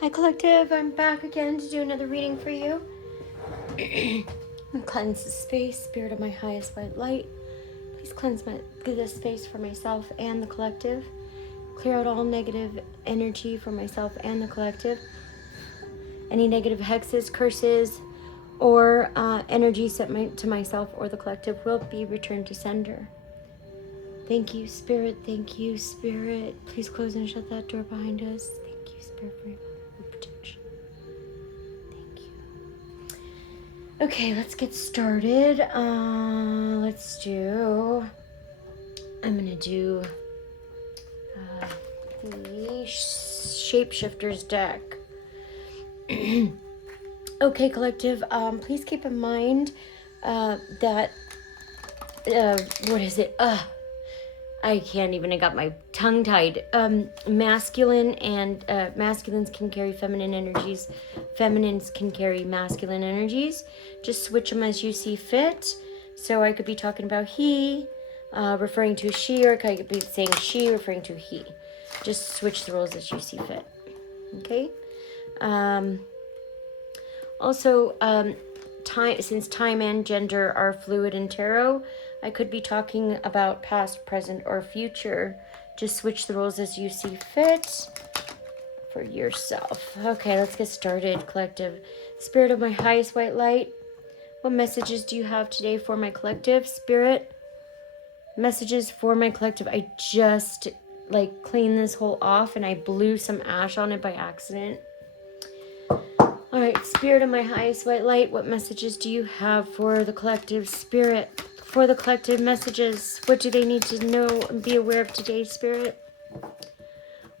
Hi Collective, I'm back again to do another reading for you. Cleanse the space, spirit of my highest white light. Please give this space for myself and the collective. Clear out all negative energy for myself and the collective. Any negative hexes, curses, or energy sent to myself or the collective will be returned to sender. Thank you, Spirit. Thank you, Spirit. Please close and shut that door behind us. Thank you, Spirit, for your protection. Thank you. Okay, let's get started. I'm gonna do the Shapeshifters deck. Okay, collective, please keep in mind that, what is it? I can't even, I got my tongue tied. Masculine and masculines can carry feminine energies. Feminines can carry masculine energies. Just switch them as you see fit. So I could be talking about he, referring to she, or I could be saying she, referring to he. Just switch the roles as you see fit. Okay? Also, since time and gender are fluid in tarot, I could be talking about past, present, or future. Just switch the roles as you see fit for yourself. Okay, let's get started, collective. Spirit of my highest white light, what messages do you have today for my collective? Spirit, messages for my collective. I just cleaned this hole off and I blew some ash on it by accident. All right, Spirit of my highest white light, what messages do you have for the collective? Spirit, for the collective messages, what do they need to know and be aware of today, Spirit?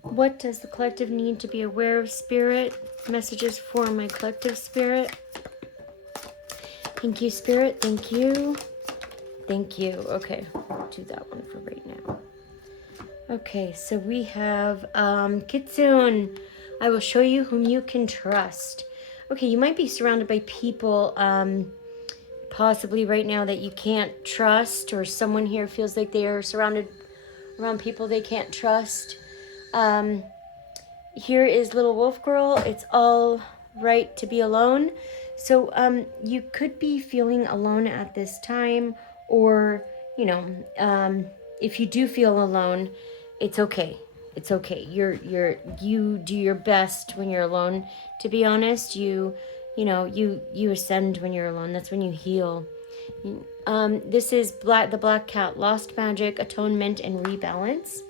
What does the collective need to be aware of, Spirit? Messages for my collective, Spirit. Thank you, Spirit. Thank you. Thank you. Okay, I'll do that one for right now. Okay, so we have Kitsune. I will show you whom you can trust. Okay, you might be surrounded by people possibly right now that you can't trust, or someone here feels like they are surrounded around people they can't trust. Here is Little Wolf Girl. It's all right to be alone. So you could be feeling alone at this time, or, if you do feel alone, it's okay. It's okay. You do your best when you're alone. To be honest, you ascend when you're alone. That's when you heal. This is the Black Cat, Lost Magic, Atonement, and Rebalance.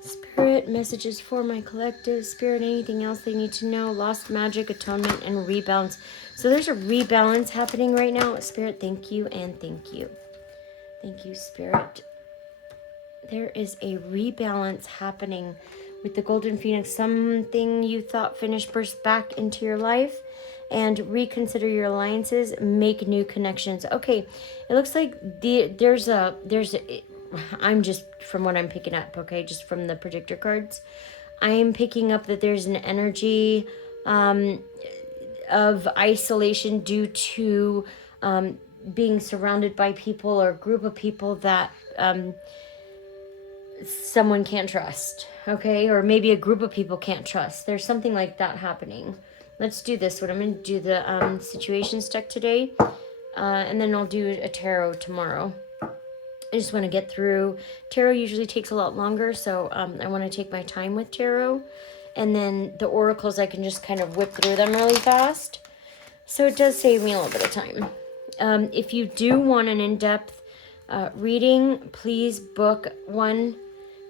Spirit, messages for my collective. Spirit, anything else they need to know? Lost Magic, Atonement, and Rebalance. So there's a rebalance happening right now. Spirit, thank you and thank you. Thank you, Spirit. There is a rebalance happening with the Golden Phoenix. Something you thought finished burst back into your life, and reconsider your alliances, make new connections. Okay, it looks like I'm just, from what I'm picking up, okay, just from the predictor cards, I am picking up that there's an energy of isolation due to being surrounded by people or a group of people that someone can't trust, okay? Or maybe a group of people can't trust. There's something like that happening. Let's do this one. I'm going to do the situations deck today, and then I'll do a tarot tomorrow. I just want to get through. Tarot usually takes a lot longer, so I want to take my time with tarot. And then the oracles, I can just kind of whip through them really fast. So it does save me a little bit of time. If you do want an in-depth reading, please book one.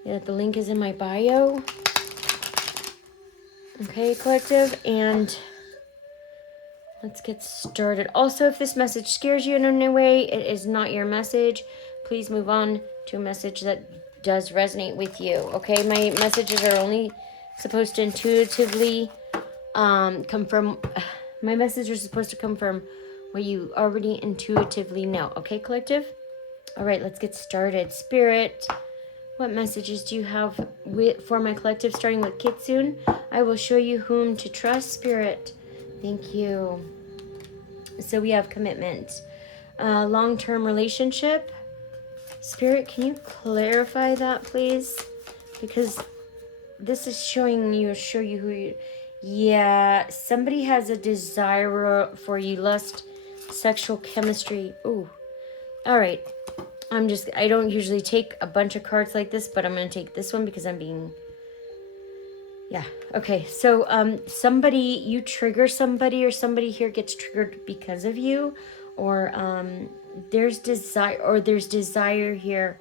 The link is in my bio. Okay, collective, and let's get started. Also, if this message scares you in any way, it is not your message. Please move on to a message that does resonate with you. Okay, my messages are only supposed to intuitively confirm. My messages are supposed to confirm what you already intuitively know. Okay, collective? All right, let's get started. Spirit, what messages do you have for my collective, starting with Kitsune? I will show you whom to trust, Spirit. Thank you. So we have commitment. Long-term relationship. Spirit, can you clarify that, please? Because this is showing you, show you who you, yeah, somebody has a desire for you, lust, sexual chemistry. Ooh, all right. I don't usually take a bunch of cards like this, but I'm going to take this one because I'm being, yeah. Okay, so somebody, you trigger somebody, or somebody here gets triggered because of you, or there's desire here.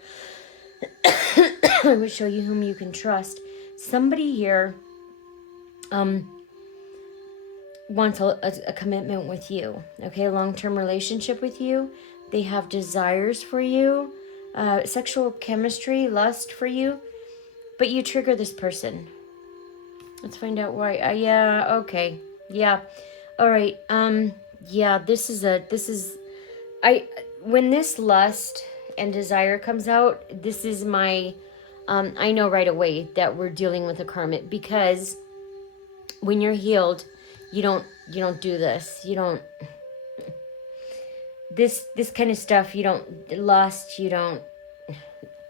I would show you whom you can trust. Somebody here wants a commitment with you, okay? A long-term relationship with you. They have desires for you, sexual chemistry, lust for you, but you trigger this person. Let's find out why. Yeah, okay. Yeah. All right. Yeah, when this lust and desire comes out, this is my, I know right away that we're dealing with a karmic, because when you're healed, you don't do this. You don't, this kind of stuff, you don't, lust, you don't,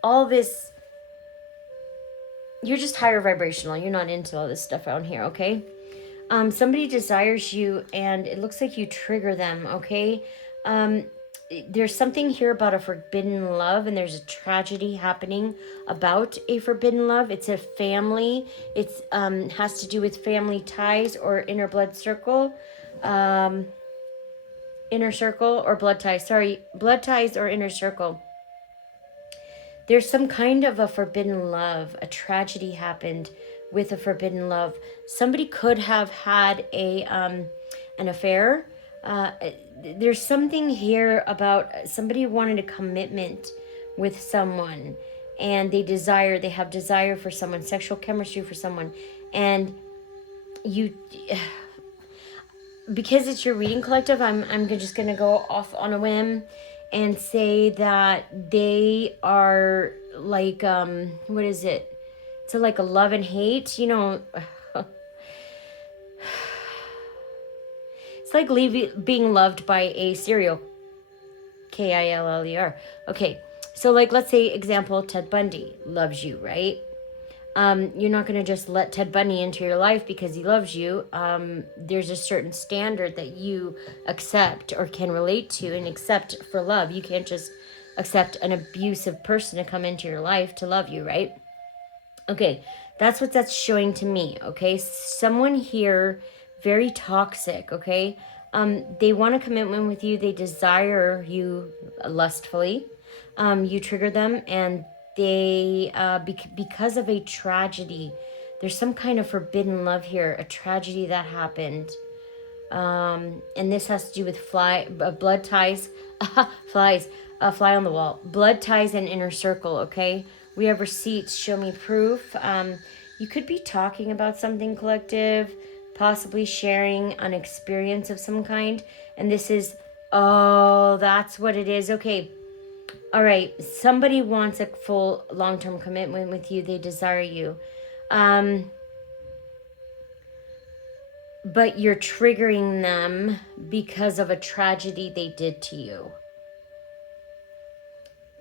all this, you're just higher vibrational. You're not into all this stuff out here, okay? Somebody desires you, and it looks like you trigger them, okay? There's something here about a forbidden love, and there's a tragedy happening about a forbidden love. It's a family. It's has to do with family ties or inner blood circle. Inner circle or blood ties. Sorry, blood ties or inner circle. There's some kind of a forbidden love. A tragedy happened with a forbidden love. Somebody could have had an affair. There's something here about somebody wanted a commitment with someone, and they have desire for someone, sexual chemistry for someone, and you, because it's your reading collective, I'm just gonna go off on a whim and say that they are like, what is it? It's like a love and hate, you know. It's like being loved by a serial Killer. Okay, so like, let's say, example, Ted Bundy loves you, right? You're not going to just let Ted Bundy into your life because he loves you. There's a certain standard that you accept or can relate to and accept for love. You can't just accept an abusive person to come into your life to love you, right? Okay, that's what that's showing to me, okay? Someone here, very toxic, okay? They want a commitment with you. They desire you lustfully. You trigger them, and they, because of a tragedy, there's some kind of forbidden love here, a tragedy that happened. And this has to do with blood ties, flies, fly on the wall, blood ties and inner circle, okay? We have receipts, show me proof. You could be talking about something collective, possibly sharing an experience of some kind. And this is, oh, that's what it is. Okay. All right. Somebody wants a full long-term commitment with you. They desire you. But you're triggering them because of a tragedy they did to you.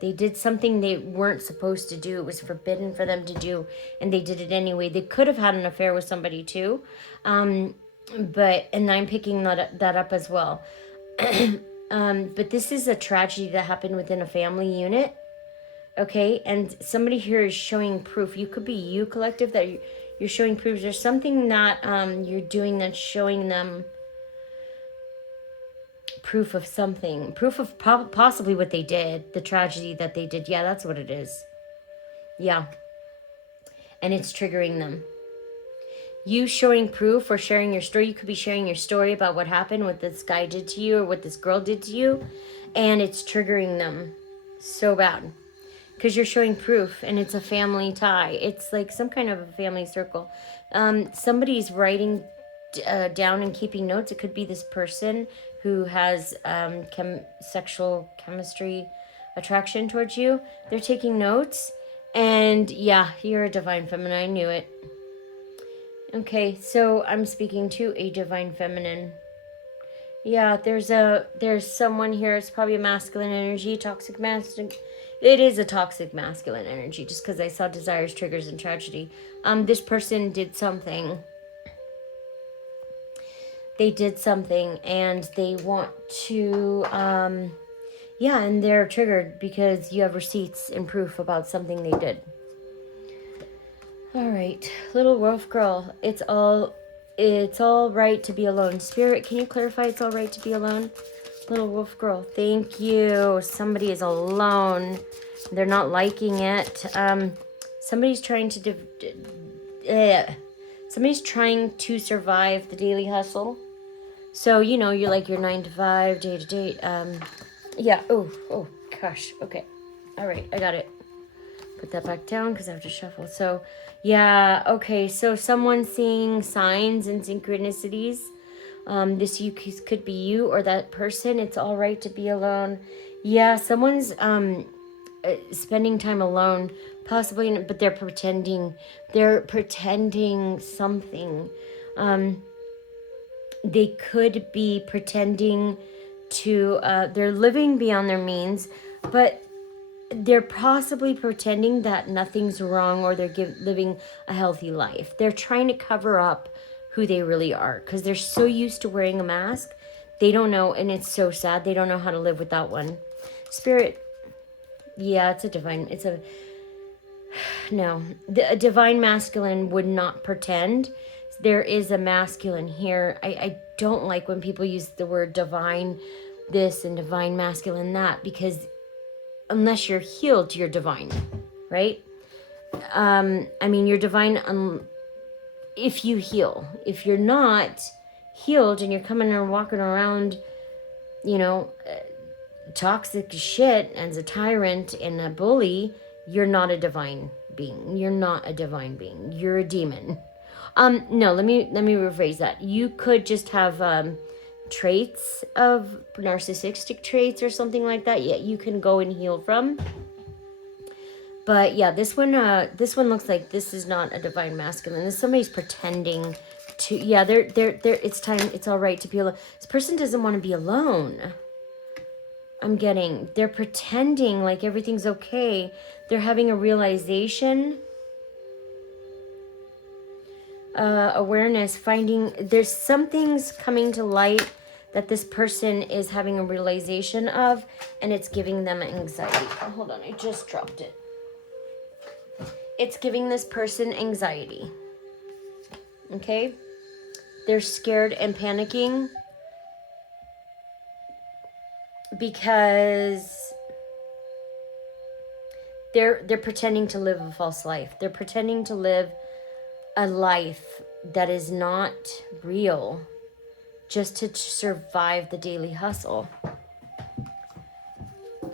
They did something they weren't supposed to do. It was forbidden for them to do, and they did it anyway. They could have had an affair with somebody too, and I'm picking that up as well. But this is a tragedy that happened within a family unit, okay? And somebody here is showing proof. You could be you, collective, that you're showing proof. There's something that you're doing that's showing them proof of something, proof of possibly what they did, the tragedy that they did. Yeah, that's what it is. Yeah. And it's triggering them. You showing proof or sharing your story. You could be sharing your story about what happened, what this guy did to you or what this girl did to you, and it's triggering them so bad because you're showing proof, and it's a family tie. It's like some kind of a family circle. Somebody's writing down and keeping notes. It could be this person who has sexual chemistry attraction towards you. They're taking notes, and yeah, you're a divine feminine. I knew it. Okay, so I'm speaking to a divine feminine. Yeah, there's someone here. It's probably a masculine energy, toxic It is a toxic masculine energy, just because I saw desires, triggers, and tragedy. This person did something. They did something and they want to, yeah, and they're triggered because you have receipts and proof about something they did. All right, little wolf girl, it's all right to be alone. Spirit, can you clarify it's all right to be alone? Little wolf girl, thank you. Somebody is alone. They're not liking it. Somebody's trying to somebody's trying to survive the daily hustle. So, you know, you're like your 9 to 5, day to day. Yeah. Oh, gosh. Okay. All right. I got it. Put that back down because I have to shuffle. So, yeah. Okay. So someone's seeing signs and synchronicities. This could be you or that person. It's all right to be alone. Yeah. Someone's, spending time alone, possibly, but they're pretending something. They could be pretending to, they're living beyond their means, but they're possibly pretending that nothing's wrong or they're living a healthy life. They're trying to cover up who they really are because they're so used to wearing a mask. They don't know, and it's so sad. They don't know how to live without one. Spirit, yeah, a divine masculine would not pretend. There is a masculine here. I don't like when people use the word divine this and divine masculine that, because unless you're healed, you're divine, right? I mean, you're divine if you heal. If you're not healed and you're coming and walking around, you know, toxic shit as a tyrant and a bully, you're not a divine being. You're not a divine being. You're a demon. No, let me rephrase that. You could just have traits of narcissistic traits or something like that. Yeah, you can go and heal from. But yeah, this one looks like this is not a divine masculine. Somebody's pretending to. Yeah, they're. It's time. It's all right to be alone. This person doesn't want to be alone. They're pretending like everything's okay. They're having a realization. Awareness, finding there's some things coming to light that this person is having a realization of, and it's giving them anxiety. Oh, hold on, I just dropped it. It's giving this person anxiety. Okay? They're scared and panicking because they're pretending to live a false life. They're pretending to live a life that is not real just to survive the daily hustle.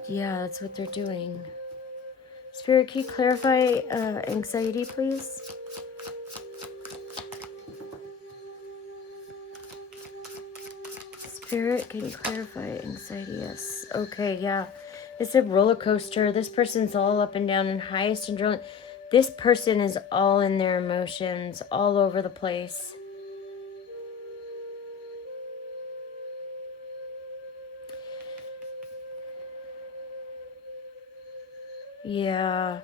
Yeah, that's what they're doing. Spirit, can you clarify anxiety, please? Spirit, can you clarify anxiety? Yes. Okay, yeah. It's a roller coaster. This person's all up and down and highest adrenaline. This person is all in their emotions, all over the place. Yeah.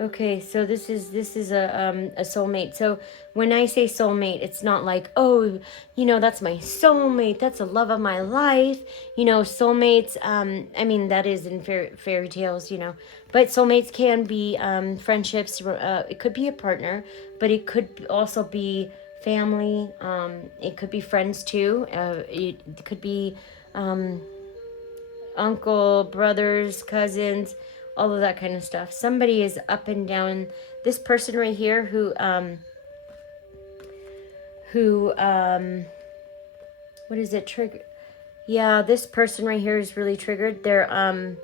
Okay, so this is a soulmate. So when I say soulmate, it's not like, oh, you know, that's my soulmate, that's the love of my life. You know, soulmates, I mean, that is in fairy tales, you know, but soulmates can be friendships. It could be a partner, but it could also be family. It could be friends too. It could be uncle, brothers, cousins, all of that kind of stuff. Somebody is up and down. This person right here who what is it, trigger? Yeah, this person right here is really triggered. They're up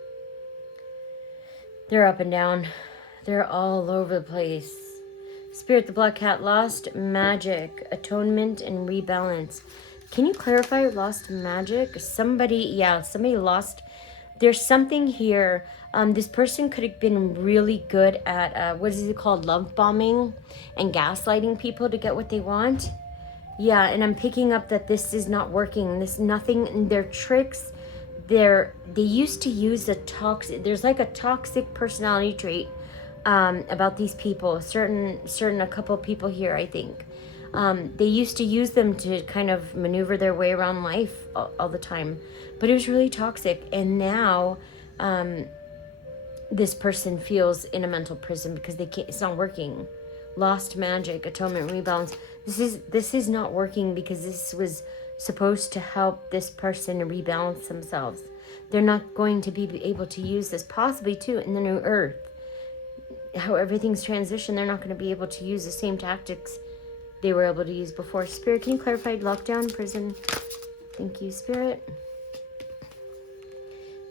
and down. They're all over the place. Spirit, the black cat, lost magic, atonement, and rebalance. Can you clarify lost magic? Somebody lost. There's something here. This person could have been really good at, what is it called? Love bombing and gaslighting people to get what they want. Yeah, and I'm picking up that this is not working. Their tricks they used to use there's like a toxic personality trait about these people, a couple of people here, I think. They used to use them to kind of maneuver their way around life all the time, but it was really toxic. And now this person feels in a mental prison because it's not working. Lost magic, atonement, rebalance. This is not working because this was supposed to help this person rebalance themselves. They're not going to be able to use this, possibly too, in the new earth. How everything's transitioned, they're not going to be able to use the same tactics they were able to use before. Spirit, can you clarify lockdown, prison? Thank you, Spirit.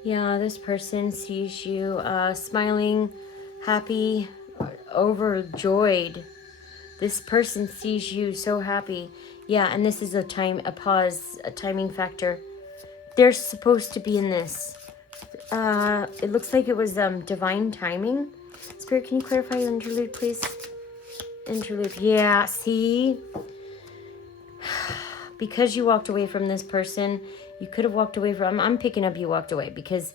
Yeah, this person sees you smiling, happy, overjoyed. This person sees you so happy. Yeah, and this is a pause, a timing factor. They're supposed to be in this. It looks like it was divine timing. Spirit, can you clarify your interlude, please? Interlude. Yeah, see? Because you walked away from this person, you could have walked away from... I'm picking up you walked away because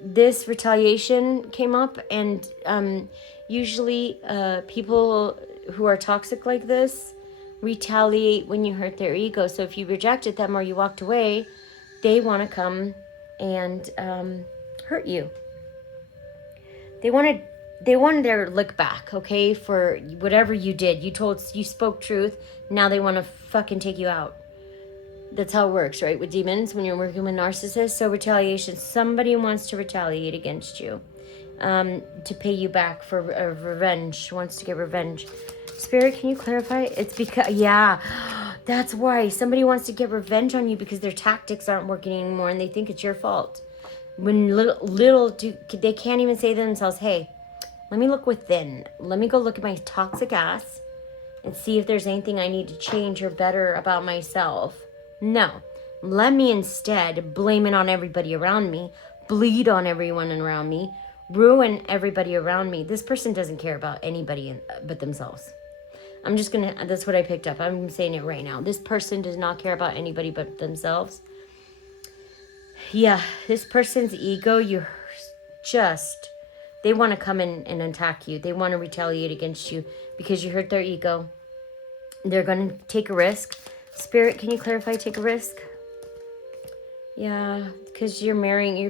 this retaliation came up, and usually people who are toxic like this retaliate when you hurt their ego. So if you rejected them or you walked away, they want to come and hurt you. They wanted their lick back, okay, for whatever you did. You spoke truth. Now they want to fucking take you out. That's how it works, right? With demons, when you're working with narcissists. So retaliation, somebody wants to retaliate against you, to pay you back for revenge, wants to get revenge. Spirit, can you clarify? It's because, yeah, that's why. Somebody wants to get revenge on you because their tactics aren't working anymore and they think it's your fault. When they can't even say to themselves, hey, let me look within. Let me go look at my toxic ass and see if there's anything I need to change or better about myself. No. Let me instead blame it on everybody around me, bleed on everyone around me, ruin everybody around me. This person doesn't care about anybody but themselves. That's what I picked up. I'm saying it right now. This person does not care about anybody but themselves. Yeah, this person's ego, they want to come in and attack you. They want to retaliate against you because you hurt their ego. They're going to take a risk. Spirit, can you clarify take a risk? Yeah, because you're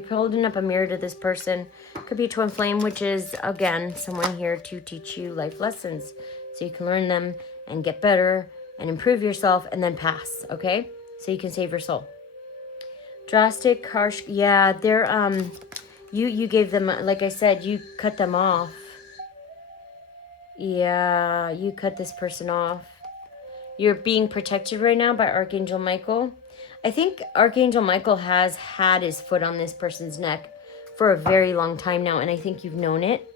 holding up a mirror to this person. Could be a twin flame, which is, again, someone here to teach you life lessons. So you can learn them and get better and improve yourself and then pass, okay? So you can save your soul. Drastic, harsh, yeah, they're, you gave them, like I said, you cut them off. Yeah, you cut this person off. You're being protected right now by Archangel Michael. I think Archangel Michael has had his foot on this person's neck for a very long time now, and I think you've known it.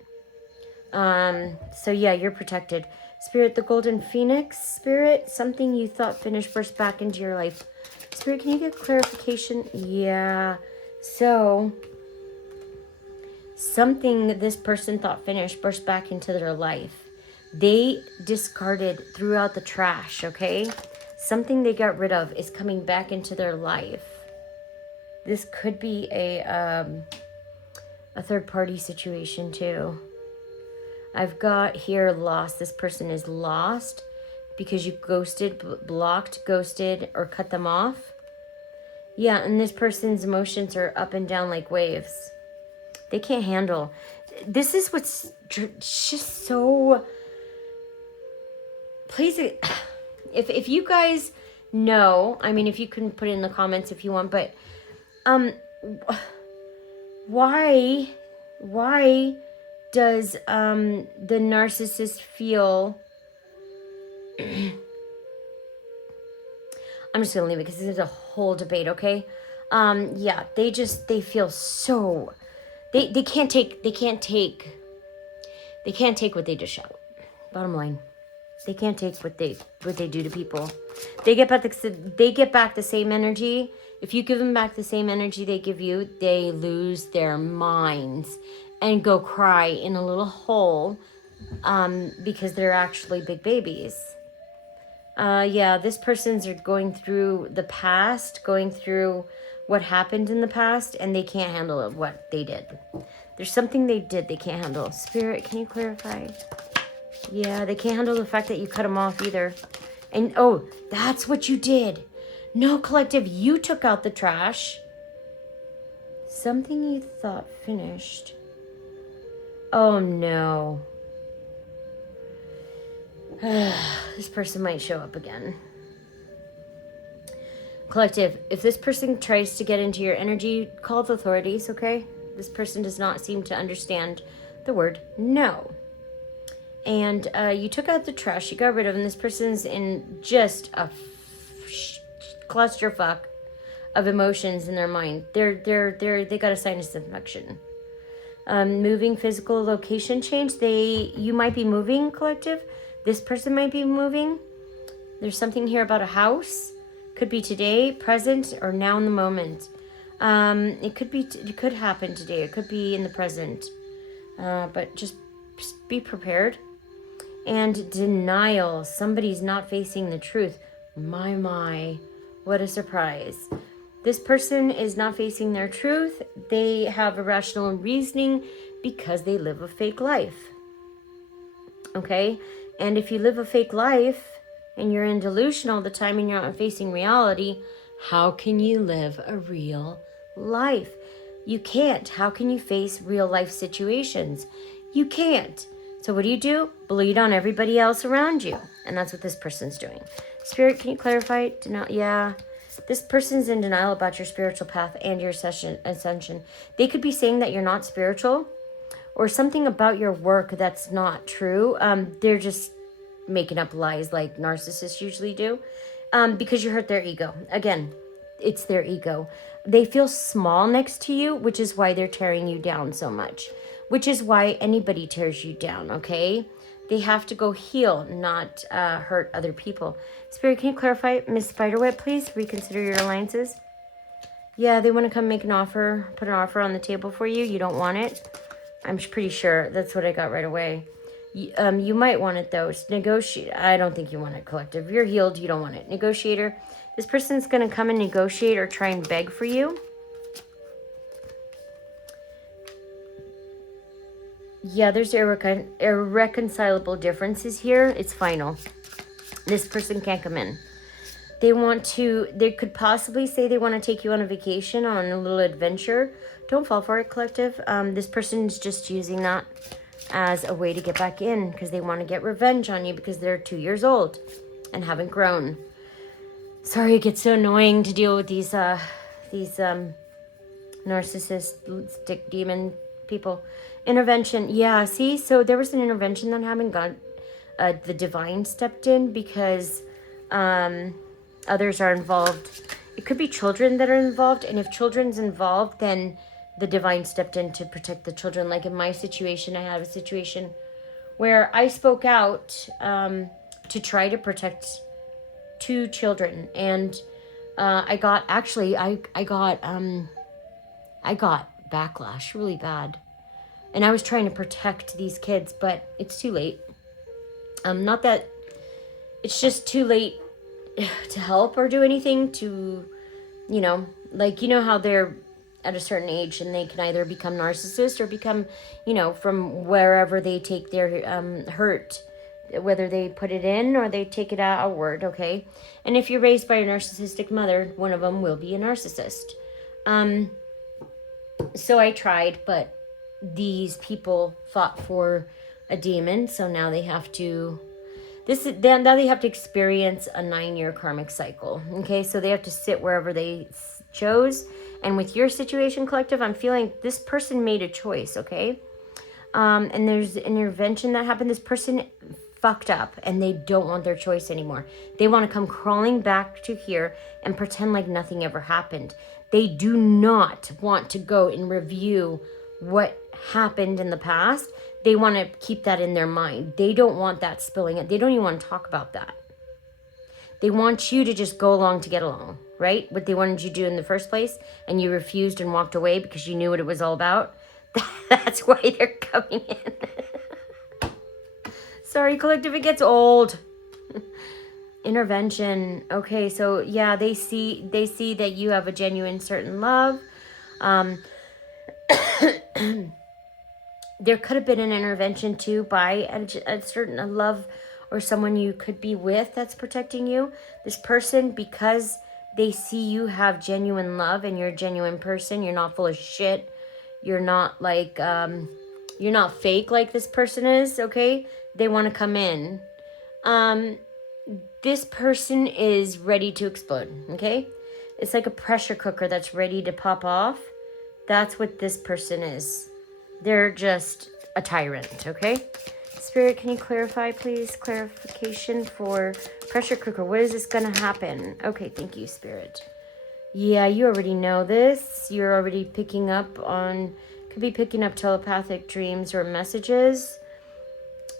So yeah, you're protected. Spirit, the Golden Phoenix, Spirit, something you thought finished burst back into your life. Spirit, can you get clarification? Yeah, so something that this person thought finished burst back into their life. They discarded, threw out the trash, okay? Something they got rid of is coming back into their life. This could be a third-party situation, too. I've got here lost. This person is lost because you ghosted, blocked, ghosted, or cut them off. Yeah, and this person's emotions are up and down like waves. They can't handle. This is what's just so... Please, if you guys know, I mean, if you can put it in the comments if you want, but why does the narcissist feel... I'm just gonna leave it because this is a whole debate, okay? Yeah, they feel so... They can't take what they dish out. Bottom line. They can't take what they do to people. They get back the same energy. If you give them back the same energy they give you, they lose their minds and go cry in a little hole because they're actually big babies. Yeah, this person's going through the past, going through what happened in the past, and they can't handle what they did. There's something they did they can't handle. Spirit, can you clarify? Yeah, they can't handle the fact that you cut them off either. And, oh, that's what you did. No, collective, you took out the trash. Something you thought finished. Oh, no. This person might show up again. Collective, if this person tries to get into your energy, call the authorities, okay? This person does not seem to understand the word no. And you took out the trash, you got rid of them. This person's in just a clusterfuck of emotions in their mind. They got a sinus infection. Moving, physical location change. You might be moving, collective. This person might be moving. There's something here about a house. Could be today, present, or now in the moment. It could happen today. It could be in the present. But just be prepared. And denial. Somebody's not facing the truth. My, what a surprise. This person is not facing their truth. They have irrational reasoning because they live a fake life. Okay? And if you live a fake life and you're in delusion all the time and you're not facing reality, how can you live a real life? You can't. How can you face real life situations? You can't. So what do? Bleed on everybody else around you. And that's what this person's doing. Spirit, can you clarify? Yeah. This person's in denial about your spiritual path and your ascension. They could be saying that you're not spiritual or something about your work that's not true. They're just making up lies like narcissists usually do because you hurt their ego. Again, it's their ego. They feel small next to you, which is why they're tearing you down so much, which is why anybody tears you down, okay? They have to go heal, not hurt other people. Spirit, can you clarify, Miss Spiderweb, please? Reconsider your alliances. Yeah, they want to come make an offer, put an offer on the table for you. You don't want it. I'm pretty sure that's what I got right away. You might want it, though. Negotiate. I don't think you want it, collective. You're healed. You don't want it. Negotiator. This person's going to come and negotiate or try and beg for you. Yeah, there's irreconcilable differences here. It's final. This person can't come in. They could possibly say they want to take you on a vacation, on a little adventure. Don't fall for it, collective. This person's just using that as a way to get back in because they want to get revenge on you because they're 2 years old and haven't grown. Sorry, it gets so annoying to deal with these narcissistic demon people. Intervention. Yeah, see? So there was an intervention that happened. God, the divine stepped in because others are involved. It could be children that are involved. And if children's involved, then the divine stepped in to protect the children. Like in my situation, I had a situation where I spoke out to try to protect 2 children. And I got backlash really bad. And I was trying to protect these kids, but it's too late. Not that it's just too late to help or do anything to, how they're at a certain age and they can either become narcissist or become, from wherever they take their hurt, whether they put it in or they take it outward, okay? And if you're raised by a narcissistic mother, one of them will be a narcissist. So I tried, but these people fought for a demon, so now they have to experience a 9-year karmic cycle. Okay, so they have to sit wherever they chose. And with your situation, collective, I'm feeling this person made a choice, okay? And there's an intervention that happened. This person fucked up and they don't want their choice anymore. They want to come crawling back to here and pretend like nothing ever happened. They do not want to go and review what happened in the past. They want to keep that in their mind. They don't want that spilling it. They don't even want to talk about that. They want you to just go along to get along, right? What they wanted you to do in the first place, and you refused and walked away because you knew what it was all about. That's why they're coming in. Sorry, collective, it gets old. Intervention. Okay, so yeah, they see that you have a genuine certain love. Um, there could have been an intervention too by a certain love or someone you could be with that's protecting you. This person, because they see you have genuine love and you're a genuine person, you're not full of shit. You're not like, you're not fake like this person is, okay? They want to come in. This person is ready to explode, okay? It's like a pressure cooker that's ready to pop off. That's what this person is. They're just a tyrant, okay? Spirit, can you clarify, please? Clarification for pressure cooker. What is this going to happen? Okay, thank you, Spirit. Yeah, you already know this. You're already picking up on, could be picking up telepathic dreams or messages.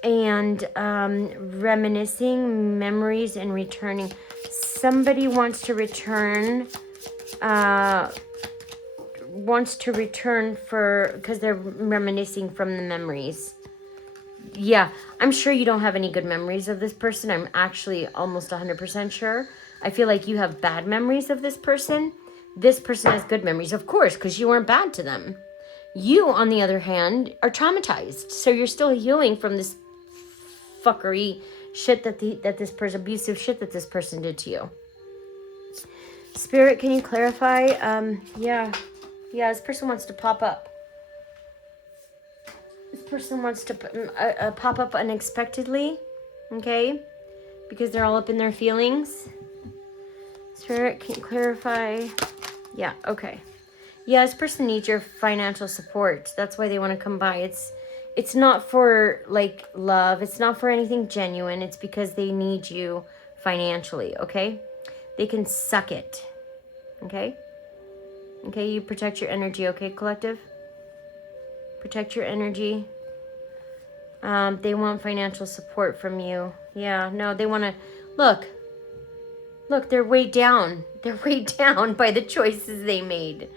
And reminiscing memories and returning. Somebody wants to return for, because they're reminiscing from the memories. Yeah, I'm sure you don't have any good memories of this person. I'm actually almost 100% sure. I feel like you have bad memories of this person. This person has good memories, of course, because you weren't bad to them. You, on the other hand, are traumatized. So you're still healing from this fuckery shit that this person, abusive shit that this person did to you. Spirit, can you clarify? Yeah, this person wants to pop up. This person wants to pop up unexpectedly, okay? Because they're all up in their feelings. Spirit, can you clarify? Yeah, okay. Yeah, this person needs your financial support. That's why they want to come by. It's not for, like, love. It's not for anything genuine. It's because they need you financially, okay? They can suck it, okay? Okay, you protect your energy, okay, collective? Protect your energy. They want financial support from you. Yeah, no, they want to... Look, they're weighed down. They're weighed down by the choices they made.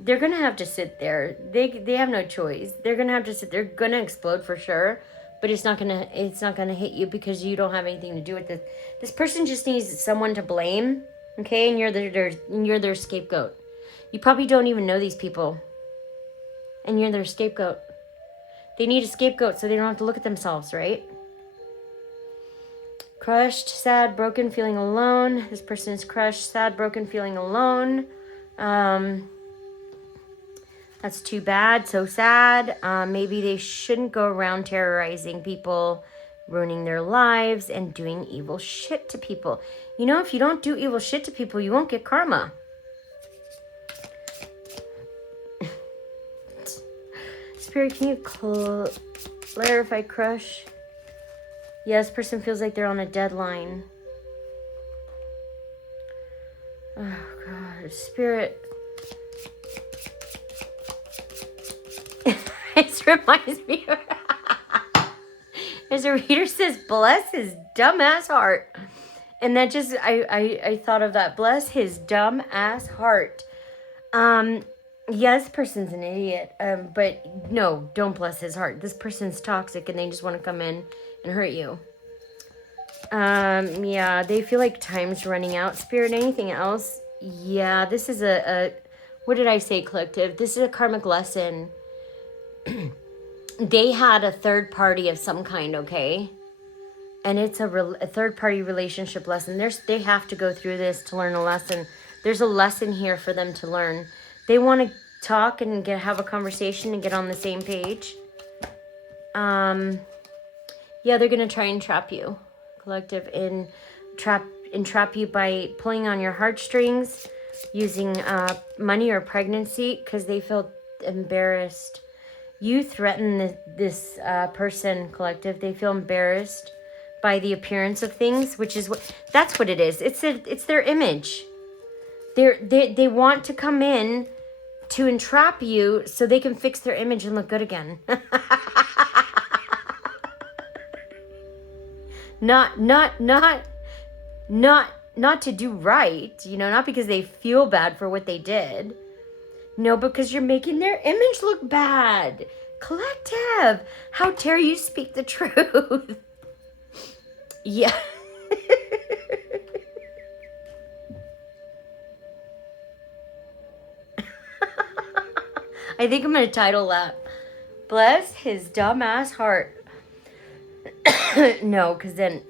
They're going to have to sit there. They have no choice. They're going to have to sit there. They're going to explode for sure, but it's not going to hit you because you don't have anything to do with this. This person just needs someone to blame, okay? And you're their scapegoat. You probably don't even know these people, and you're their scapegoat. They need a scapegoat so they don't have to look at themselves, right? Crushed, sad, broken, feeling alone. This person is crushed, sad, broken, feeling alone. That's too bad, so sad. Maybe they shouldn't go around terrorizing people, ruining their lives, and doing evil shit to people. You know, if you don't do evil shit to people, you won't get karma. Spirit, can you clarify, crush? Yeah, this person feels like they're on a deadline. Oh, God. Spirit. It reminds me of... As a reader says, bless his dumbass heart. And that just... I thought of that. Bless his dumbass heart. Yeah, this person's an idiot. But no, don't bless his heart. This person's toxic and they just want to come in and hurt you. Yeah, they feel like time's running out. Spirit, anything else? Yeah, this is a what did I say, collective? This is a karmic lesson. They had a third party of some kind, okay? And it's a third party relationship lesson. They have to go through this to learn a lesson. There's a lesson here for them to learn. They want to talk and have a conversation and get on the same page. Yeah, they're going to try and trap you, collective, and trap you by pulling on your heartstrings, using money or pregnancy, because they feel embarrassed. You threaten this person, collective. They feel embarrassed by the appearance of things, which is that's what it is. It's their image. They want to come in to entrap you so they can fix their image and look good again. Not to do right, you know, not because they feel bad for what they did. No, because you're making their image look bad. Collective, how dare you speak the truth? Yeah. I think I'm going to title that, Bless His Dumbass Heart. No, because then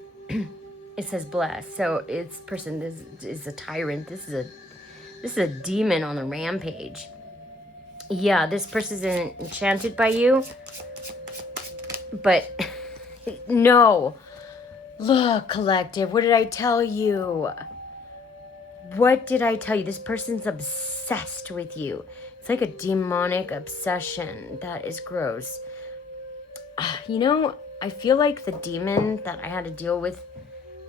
it says bless. So this person is a tyrant. This is a demon on the rampage. Yeah, this person's enchanted by you. But no. Look, collective, what did I tell you? What did I tell you? This person's obsessed with you. It's like a demonic obsession. That is gross. You know, I feel like the demon that I had to deal with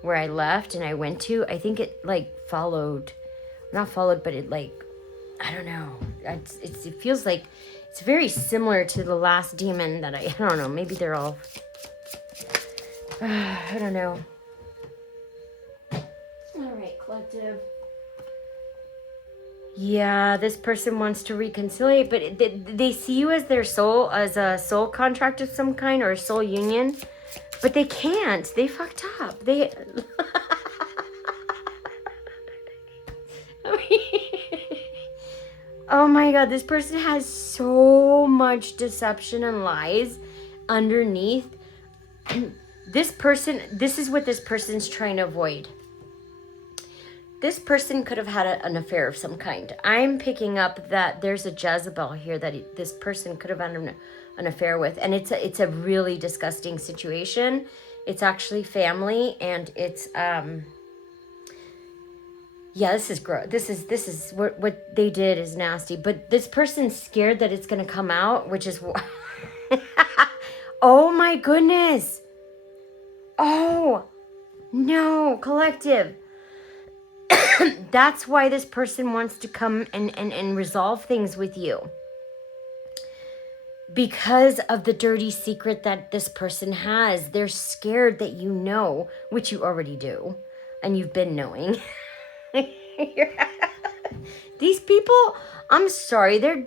where I left and I went to, I think it like followed. Not followed, but it like, I don't know. It feels like it's very similar to the last demon that I don't know. Maybe they're all... I don't know. All right, collective. Yeah, this person wants to reconcile, but they see you as their soul, as a soul contract of some kind or a soul union, but they can't. They fucked up. They... Oh my God, this person has so much deception and lies underneath. This is what this person's trying to avoid. This person could have had an affair of some kind. I'm picking up that there's a Jezebel here that this person could have had an affair with. And it's a really disgusting situation. It's actually family, and it's... Yeah, this is gross. This is what they did is nasty. But this person's scared that it's going to come out, which is... Oh my goodness. Oh, no, collective. That's why this person wants to come and resolve things with you. Because of the dirty secret that this person has. They're scared that you know, which you already do. And you've been knowing. These people, I'm sorry, they're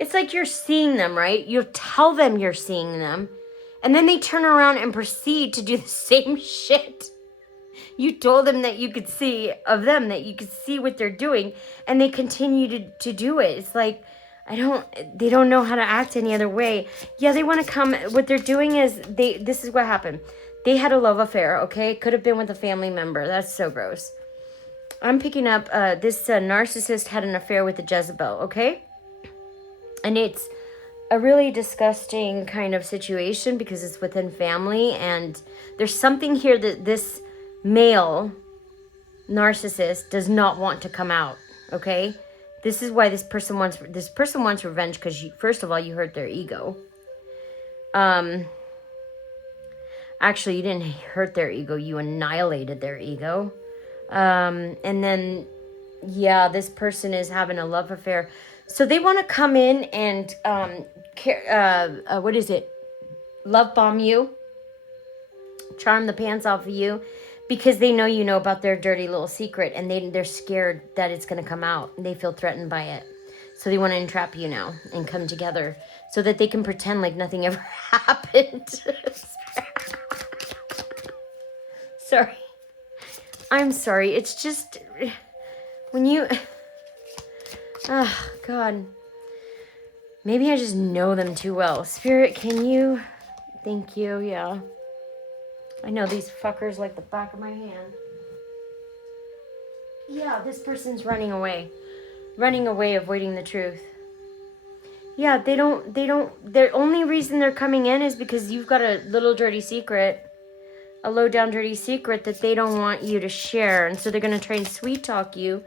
it's like you're seeing them, right? You tell them you're seeing them, and then they turn around and proceed to do the same shit. You told them that you could see of them, that you could see what they're doing, and they continue to do it. It's like, they don't know how to act any other way. Yeah, they want to come. What they're doing is, this is what happened. They had a love affair, okay? Could have been with a family member. That's so gross. I'm picking up, this narcissist had an affair with a Jezebel, okay? And it's a really disgusting kind of situation because it's within family. And there's something here that this male narcissist does not want to come out, okay? This is why this person wants revenge because, first of all, you hurt their ego. Actually, you didn't hurt their ego. You annihilated their ego. And then, yeah, this person is having a love affair. So they want to come in and, what is it? Love bomb you. Charm the pants off of you. Because they know you know about their dirty little secret. And they're scared that it's going to come out. And they feel threatened by it. So they want to entrap you now and come together. So that they can pretend like nothing ever happened. Sorry. I'm sorry. It's just... When you... Oh, God. Maybe I just know them too well. Spirit, can you... Thank you, yeah. I know these fuckers like the back of my hand. Yeah, this person's running away. Running away, avoiding the truth. Yeah, they don't... The only reason they're coming in is because you've got a little dirty secret. A low-down dirty secret that they don't want you to share. And so they're going to try and sweet-talk you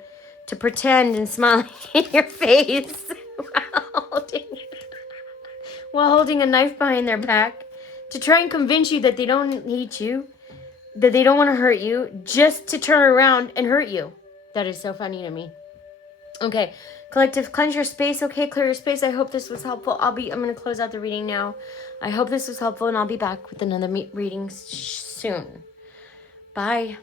to pretend and smile in your face while holding a knife behind their back to try and convince you that they don't hate you, that they don't want to hurt you, just to turn around and hurt you. That is so funny to me. Okay, collective, cleanse your space. Okay, clear your space. I hope this was helpful. I'm going to close out the reading now. I hope this was helpful, and I'll be back with another reading soon. Bye.